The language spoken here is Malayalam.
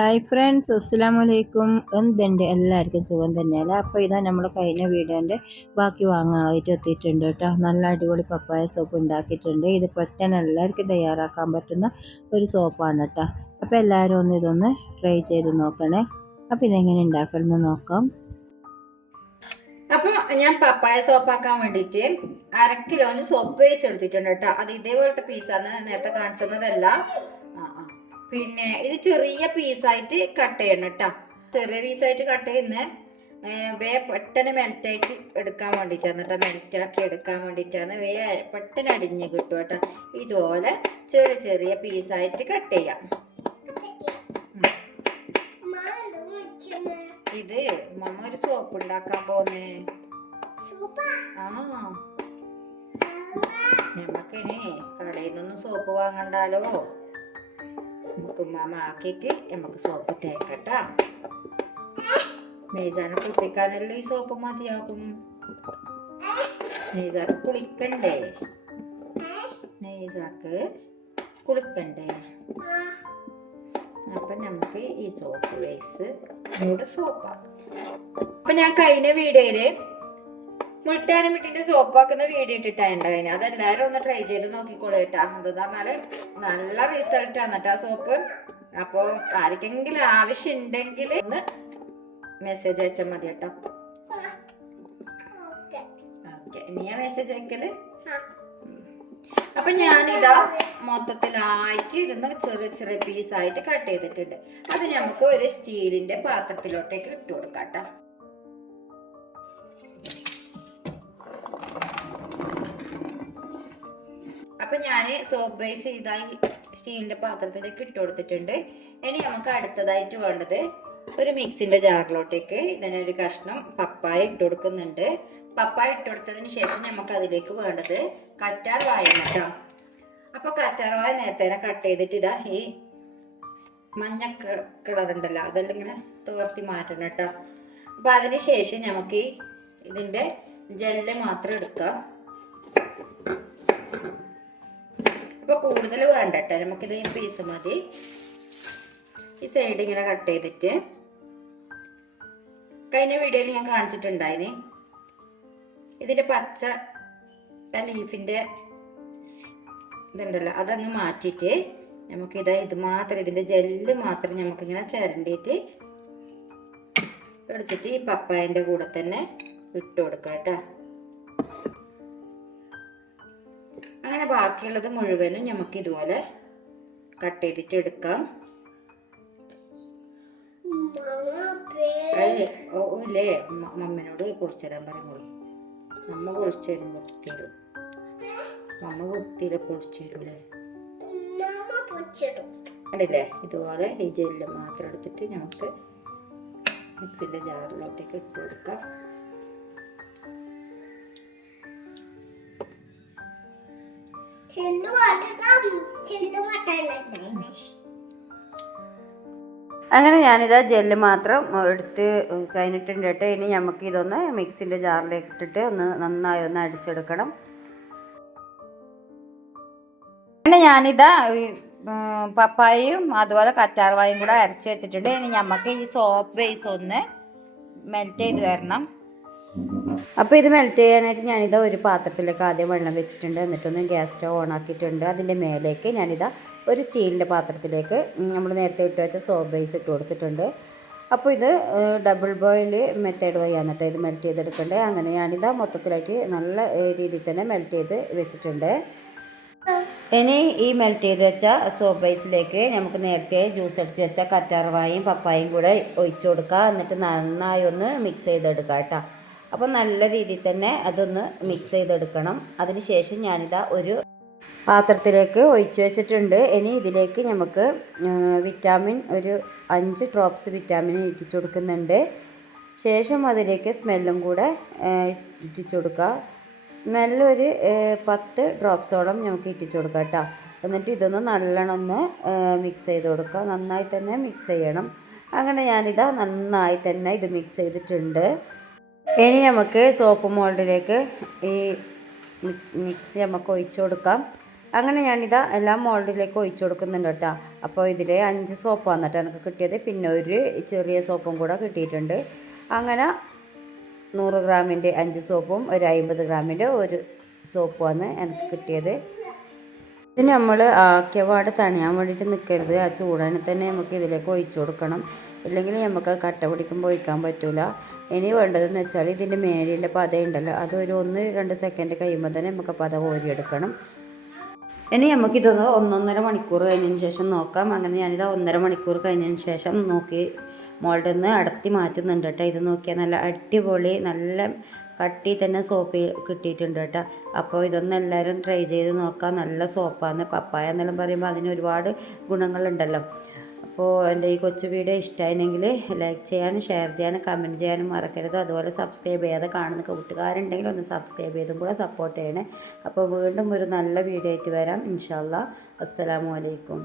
ഹായ് ഫ്രണ്ട്സ് അസ്സാമലൈക്കും എന്തുണ്ട്? എല്ലാവർക്കും സുഖം തന്നെയല്ലേ? അപ്പോൾ ഇതാ നമ്മൾ കഴിഞ്ഞ വീഡിയോന്റെ ബാക്കി വാങ്ങാനായിട്ട് എത്തിയിട്ടുണ്ട് കേട്ടോ. നല്ല അടിപൊളി പപ്പായ സോപ്പ് ഉണ്ടാക്കിയിട്ടുണ്ട്. ഇത് പെട്ടെന്ന് എല്ലാവർക്കും തയ്യാറാക്കാൻ പറ്റുന്ന ഒരു സോപ്പാണ് കേട്ടോ. അപ്പോൾ എല്ലാവരും ഒന്ന് ഇതൊന്ന് ട്രൈ ചെയ്ത് നോക്കണേ. അപ്പോൾ ഇതെങ്ങനെ ഉണ്ടാക്കണമെന്ന് നോക്കാം. അപ്പോൾ ഞാൻ പപ്പായ സോപ്പാക്കാൻ വേണ്ടിയിട്ട് അര കിലോന് സോപ്പ് പേസ് എടുത്തിട്ടുണ്ട് കേട്ടോ. അത് ഇതേപോലത്തെ പീസാണ് നേരത്തെ കാണിച്ചതല്ല. പിന്നെ ഇത് ചെറിയ പീസായിട്ട് കട്ട് ചെയ്യണം കേട്ടോ ചെറിയ പീസായിട്ട് കട്ട് ചെയ്യുന്ന വേ പെട്ടെന്ന് മെൽറ്റായിട്ട് എടുക്കാൻ വേണ്ടിയിട്ടാണ് കേട്ടോ മെൽറ്റാക്കി എടുക്കാൻ വേണ്ടിയിട്ടാണ് വേ പെട്ടെന്ന് അടിഞ്ഞ് കിട്ടും കേട്ടോ ഇതുപോലെ ചെറിയ ചെറിയ പീസായിട്ട് കട്ട് ചെയ്യാം. ഇത് മമ്മ ഒരു സോപ്പ് ഉണ്ടാക്കാൻ പോന്നേ ആ. നമുക്കിനി കടയിൽ നിന്നൊന്നും സോപ്പ് വാങ്ങണ്ടാലോ? നമുക്ക് ഉമ്മാമ ആക്കിയിട്ട് നമുക്ക് സോപ്പ് തേക്കട്ടാ മെയ്സാനെ കുളിപ്പിക്കാനല്ലേ ഈ സോപ്പ് മതിയാകും? നെയ്സാക്ക് കുളിക്കണ്ടേ? നെയ്സാക്ക് കുളിക്കണ്ടേ? അപ്പൊ നമുക്ക് ഈ സോപ്പ് വേസ് ഇവിടെ സോപ്പാക്കാം അപ്പൊ ഞാൻ കഴിഞ്ഞ വീഡിയോയിൽ മുട്ടാനും വിട്ടിന്റെ സോപ്പാക്കുന്ന വീഡിയോ ഇട്ടിട്ടുണ്ടായിന് അതെല്ലാരും ഒന്ന് ട്രൈ ചെയ്ത് നോക്കിക്കോളൂ കേട്ടാ. എന്താ പറഞ്ഞാൽ നല്ല റിസൾട്ട് ആണ് കേട്ടോ സോപ്പ് അപ്പൊ ആർക്കെങ്കിലും ആവശ്യം ഉണ്ടെങ്കിൽ ഒന്ന് മെസ്സേജ് അയച്ചാൽ മതി കേട്ടോ. ഓക്കെ നീ ആ മെസ്സേജ് അയക്കൽ? അപ്പൊ ഞാനിതാ മൊത്തത്തിലായിട്ട് ഇരുന്ന് ചെറിയ ചെറിയ പീസായിട്ട് കട്ട് ചെയ്തിട്ടുണ്ട്. അത് നമുക്ക് ഒരു സ്റ്റീലിന്റെ പാത്രത്തിലോട്ടേക്ക് ഇട്ട് കൊടുക്കാം ട്ടോ. അപ്പൊ ഞാൻ സോപ്പ് ബേസ് ചെയ്തായി സ്റ്റീലിന്റെ പാത്രത്തിലേക്ക് ഇട്ട് കൊടുത്തിട്ടുണ്ട്. ഇനി നമുക്ക് അടുത്തതായിട്ട് വേണ്ടത് ഒരു മിക്സിന്റെ ജാറിലോട്ടേക്ക് ഒരു കഷ്ണം പപ്പായ ഇട്ട് കൊടുക്കുന്നുണ്ട്. പപ്പായ ഇട്ട് കൊടുത്തതിന് ശേഷം നമുക്ക് അതിലേക്ക് വേണ്ടത് കറ്റാർ വായ കേട്ടോ അപ്പൊ കറ്റാർ വായ നേരത്തെ തന്നെ കട്ട് ചെയ്തിട്ട് ഇതാ ഈ മഞ്ഞ കളർ ഉണ്ടല്ലോ അതെല്ലാം ഇങ്ങനെ തോർത്തി മാറ്റണം കേട്ടോ അപ്പൊ അതിന് ശേഷം നമുക്ക് ഇതിന്റെ ജെല്ല് മാത്രം എടുക്കാം. അപ്പൊ കൂടുതൽ വേണ്ട കേട്ടോ നമുക്കിത് പീസ് മതി. ഈ സൈഡ് ഇങ്ങനെ കട്ട് ചെയ്തിട്ട്. കഴിഞ്ഞ വീഡിയോയിൽ ഞാൻ കാണിച്ചിട്ടുണ്ടായിന്. ഇതിന്റെ പച്ച ലീഫിന്റെ ഇതുണ്ടല്ലോ അതങ്ങ് മാറ്റിയിട്ട് നമുക്കിത് ഇത് മാത്രം ഇതിന്റെ ജെല്ല് മാത്രം നമുക്ക് ഇങ്ങനെ ചിരണ്ടിയിട്ട് എടുത്തിട്ട് ഈ പപ്പായന്റെ കൂടെ തന്നെ ഇട്ട് കൊടുക്കാം കേട്ടോ അങ്ങനെ ബാക്കിയുള്ളത് മുഴുവനും നമുക്ക് ഇതുപോലെ കട്ട് ചെയ്തിട്ട് എടുക്കാം. ഇല്ലേ? മമ്മനോട് പൊളിച്ചു തരാൻ പറയുമ്പോൾ മമ്മ പൊളിച്ചു തരും വൃത്തിയിലും മമ്മ വൃത്തിയിലെ പൊളിച്ചു തരൂലേ കണ്ടില്ലേ? ഇതുപോലെ ഈ ജെല്ല് മാത്രം എടുത്തിട്ട് നമുക്ക് മിക്സിന്റെ ജാറിലോട്ടേക്ക് ഇട്ട് കൊടുക്കാം. അങ്ങനെ ഞാനിതാ ജെല്ല് മാത്രം എടുത്ത് കഴിഞ്ഞിട്ടുണ്ട് കേട്ടോ. ഇനി നമുക്ക് ഇതൊന്ന് മിക്സിന്റെ ജാറിലേക്ക് ഇട്ടിട്ട് ഒന്ന് നന്നായി ഒന്ന് അടിച്ചെടുക്കണം. അങ്ങനെ ഞാനിതാ പപ്പായയും അതുപോലെ കറ്റാർവായും കൂടെ അരച്ച് വെച്ചിട്ടുണ്ട്. ഇനി നമുക്ക് ഈ സോപ്പ് ബേസ് ഒന്ന് മെൽറ്റ് ചെയ്ത് വരണം. അപ്പോൾ ഇത് മെൽറ്റ് ചെയ്യാനായിട്ട് ഞാനിതാ ഒരു പാത്രത്തിലേക്ക് ആദ്യം വെള്ളം വെച്ചിട്ടുണ്ട്. എന്നിട്ടൊന്ന് ഗ്യാസ് സ്റ്റവ് ഓൺ ആക്കിയിട്ടുണ്ട്. അതിന്റെ മേലേക്ക് ഞാനിതാ ഒരു സ്റ്റീലിന്റെ പാത്രത്തിലേക്ക് നമ്മൾ നേരത്തെ ഇട്ട് വെച്ച സോപ്പ് ബേസ് ഇട്ട് കൊടുത്തിട്ടുണ്ട്. അപ്പോൾ ഇത് ഡബിൾ ബോയിൽ മെത്തേഡ് വഴിയാണ് കേട്ടോ ഇത് മെൽറ്റ് ചെയ്തെടുക്കേണ്ടത് അങ്ങനെ ഞാനിതാ മൊത്തത്തിലായിട്ട് നല്ല രീതിയിൽ തന്നെ മെൽറ്റ് ചെയ്ത് വെച്ചിട്ടുണ്ട്. ഇനി ഈ മെൽറ്റ് ചെയ്ത് വെച്ച സോപ്പ് ബേസിലേക്ക് നമുക്ക് നേരത്തെ ജ്യൂസ് അടിച്ച് വെച്ച കറ്റാർവായും പപ്പായും കൂടെ ഒഴിച്ചു കൊടുക്കുക എന്നിട്ട് നന്നായി ഒന്ന് മിക്സ് ചെയ്തെടുക്കാം കേട്ടോ അപ്പോൾ നല്ല രീതിയിൽ തന്നെ അതൊന്ന് മിക്സ് ചെയ്തെടുക്കണം. അതിന് ശേഷം ഞാനിതാ ഒരു പാത്രത്തിലേക്ക് ഒഴിച്ചു വെച്ചിട്ടുണ്ട്. ഇനി ഇതിലേക്ക് നമുക്ക് വിറ്റാമിൻ ഒരു അഞ്ച് ഡ്രോപ്സ് വിറ്റാമിൻ ഇട്ടിച്ചു കൊടുക്കുന്നുണ്ട്. ശേഷം അതിലേക്ക് സ്മെല്ലും കൂടെ ഇട്ടിച്ചു കൊടുക്കുക സ്മെല്ല് ഒരു ഏഹ്, പത്ത് ഡ്രോപ്സോളം നമുക്ക് ഇട്ടിച്ചു കൊടുക്കാം കേട്ടോ എന്നിട്ട് ഇതൊന്ന് നല്ലോണം ഒന്ന് മിക്സ് ചെയ്ത് കൊടുക്കുക നന്നായി തന്നെ മിക്സ് ചെയ്യണം. അങ്ങനെ ഞാനിതാ നന്നായി തന്നെ ഇത് മിക്സ് ചെയ്തിട്ടുണ്ട്. ഇനി നമുക്ക് സോപ്പ് മോൾഡിലേക്ക് ഈ മിക്സ് നമുക്ക് ഒഴിച്ചു കൊടുക്കാം. അങ്ങനെ ഞാനിതാ എല്ലാ മോൾഡിലേക്ക് ഒഴിച്ചു കൊടുക്കുന്നുണ്ട് കേട്ടോ. അപ്പോൾ ഇതിൽ അഞ്ച് സോപ്പ് വന്നിട്ട് എനിക്ക് കിട്ടിയത്. പിന്നെ ഒരു ചെറിയ സോപ്പും കൂടെ കിട്ടിയിട്ടുണ്ട്. അങ്ങനെ നൂറ് ഗ്രാമിന്റെ അഞ്ച് സോപ്പും ഒരു അമ്പത് ഗ്രാമിന്റെ ഒരു സോപ്പുമാണ് എനിക്ക് കിട്ടിയത്. ഇത് നമ്മൾ ആക്കിയപാട് തണിയാൻ വേണ്ടിയിട്ട് നിൽക്കരുത് ആ ചൂടനെ തന്നെ നമുക്ക് ഇതിലേക്ക് ഒഴിച്ചു കൊടുക്കണം. ഇല്ലെങ്കിൽ നമുക്ക് കട്ട പിടിക്കുമ്പോൾ ഒഴിക്കാൻ പറ്റില്ല ഇനി വേണ്ടതെന്ന് വെച്ചാൽ ഇതിന്റെ മേലെയുള്ള പത ഉണ്ടല്ലോ അത് ഒരു ഒന്ന് രണ്ട് സെക്കൻഡ് കഴിയുമ്പോൾ തന്നെ നമുക്ക് പത കോരിയെടുക്കണം. ഇനി നമുക്കിതൊന്ന് ഒന്നൊന്നര മണിക്കൂർ കഴിഞ്ഞതിന് ശേഷം നോക്കാം. അങ്ങനെ ഞാനിത് ഒന്നര മണിക്കൂർ കഴിഞ്ഞതിന് ശേഷം നോക്കി മോളുടെ നിന്ന് അടത്തി മാറ്റുന്നുണ്ട് കേട്ടോ. ഇത് നോക്കിയാൽ നല്ല അടിപൊളി നല്ല കട്ടി തന്നെ സോപ്പ് കിട്ടിയിട്ടുണ്ട് കേട്ടോ. അപ്പോൾ ഇതൊന്ന് എല്ലാവരും ട്രൈ ചെയ്ത് നോക്കാം. നല്ല സോപ്പാണ് പപ്പായ എന്നെല്ലാം പറയുമ്പോൾ അതിന് ഒരുപാട് ഗുണങ്ങളുണ്ടല്ലോ. അപ്പോൾ എന്റെ ഈ കൊച്ചു വീഡിയോ ഇഷ്ടമായിരുന്നെങ്കിൽ ലൈക്ക് ചെയ്യാനും ഷെയർ ചെയ്യാനും കമന്റ് ചെയ്യാനും മറക്കരുത്. അതുപോലെ സബ്സ്ക്രൈബ് ചെയ്യാതെ കാണുന്ന കൂട്ടുകാരുണ്ടെങ്കിൽ ഒന്ന് സബ്സ്ക്രൈബ് ചെയ്തും കൂടെ സപ്പോർട്ട് ചെയ്യണേ. അപ്പോൾ വീണ്ടും ഒരു നല്ല വീഡിയോ ആയിട്ട് വരാം. ഇൻഷാല്ലാ അലൈക്കും.